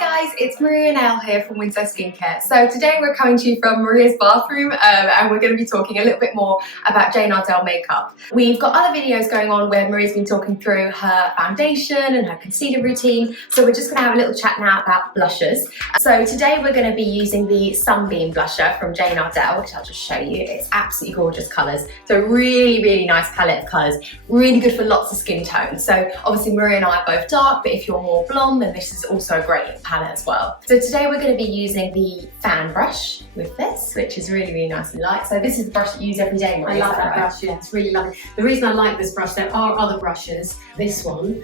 Hi guys, it's Maria and Elle here from Winslow Skincare. So today we're coming to you from Maria's bathroom and we're going to be talking a little bit more about Jane Iredale makeup. We've got other videos going on where Maria's been talking through her foundation and her concealer routine. So we're just going to have a little chat now about blushes. So today we're going to be using the Sunbeam Blusher from Jane Iredale, which I'll just show you. It's absolutely gorgeous colours. So really nice palette of colours. Really good for lots of skin tones. So obviously Maria and I are both dark, but if you're more blonde, then this is also a great palette as well. So today we're going to be using the fan brush with this, which is really nice and light. So this is the brush that you use every day, Maria. I love that brush, yeah, it's really lovely. The reason I like this brush, there are other brushes, this one,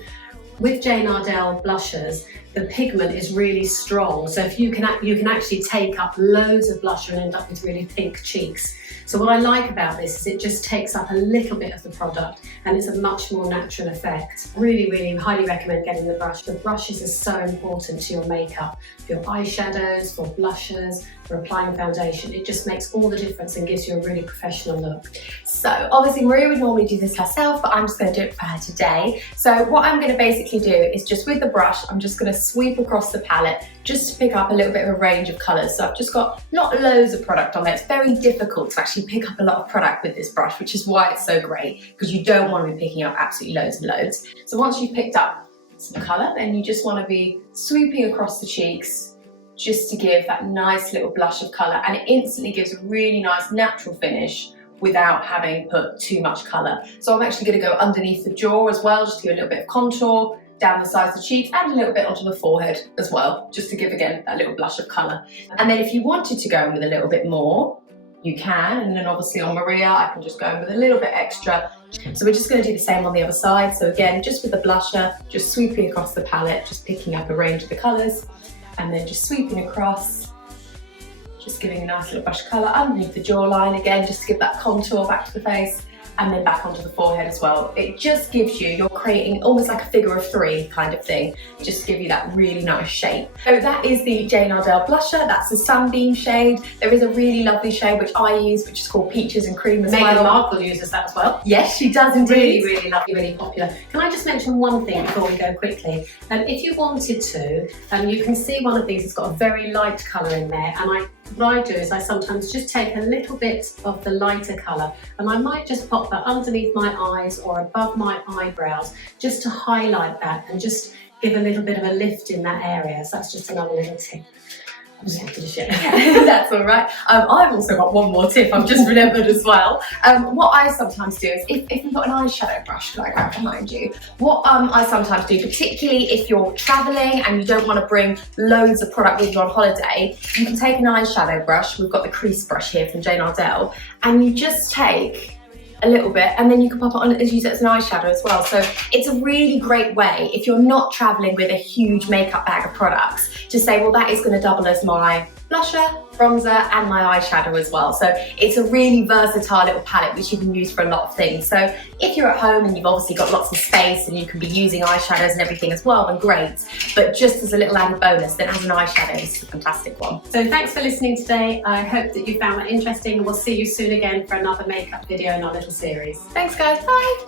with Jane Iredale blushers, the pigment is really strong. So if you can actually take up loads of blusher and end up with really pink cheeks. So what I like about this is it just takes up a little bit of the product and it's a much more natural effect. Really highly recommend getting the brush. The brushes are so important to your makeup, for your eyeshadows, for blushers, for applying foundation. It just makes all the difference and gives you a really professional look. So obviously Maria would normally do this herself, but I'm just going to do it for her today. So what I'm going to basically do is just with the brush, I'm just going to sweep across the palette just to pick up a little bit of a range of colours. So I've just got not loads of product on there. It's very difficult to actually pick up a lot of product with this brush, which is why it's so great, because you don't want to be picking up absolutely loads and loads. So once you've picked up some colour, then you just want to be sweeping across the cheeks just to give that nice little blush of colour, and it instantly gives a really nice natural finish without having put too much colour. So I'm actually going to go underneath the jaw as well, just to give a little bit of contour, down the sides of the cheeks and a little bit onto the forehead as well, just to give again that little blush of colour. And then if you wanted to go in with a little bit more, you can, and then obviously on Maria I can just go in with a little bit extra. So we're just going to do the same on the other side. So again, just with the blusher, just sweeping across the palette, just picking up a range of the colours and then just sweeping across, just giving a nice little brush of colour underneath the jawline again, just to give that contour back to the face, and then back onto the forehead as well. It just gives you, you're creating almost like a figure of three kind of thing, just to give you that really nice shape. So that is the Jane Iredale blusher, that's the Sunbeam shade. There is a really lovely shade which I use, which is called Peaches and Cream as well. Meghan Markle uses that as well. Yes, she does indeed. Really lovely, really popular. Can I just mention one thing before we go quickly? If you wanted to, you can see one of these has got a very light colour in there, and what I do is I sometimes just take a little bit of the lighter colour and I might just pop that underneath my eyes or above my eyebrows just to highlight that and just give a little bit of a lift in that area. So that's just another little tip. I just wanted to share. That's all right. I've also got one more tip I've just remembered as well. What I sometimes do is, if you've got an eyeshadow brush like right behind you, what I sometimes do, particularly if you're travelling and you don't want to bring loads of product with you on holiday, you can take an eyeshadow brush. We've got the Crease Brush here from Jane Iredale, and you just take a little bit and then you can pop it on and use it as an eyeshadow as well. So it's a really great way if you're not traveling with a huge makeup bag of products to say, well, that is going to double as my blusher, bronzer and my eyeshadow as well. So it's a really versatile little palette which you can use for a lot of things. So if you're at home and you've obviously got lots of space and you can be using eyeshadows and everything as well, then great. But just as a little added bonus, then as an eyeshadow, this is a fantastic one. So thanks for listening today. I hope that you found that interesting, and we'll see you soon again for another makeup video in our little series. Thanks guys, bye.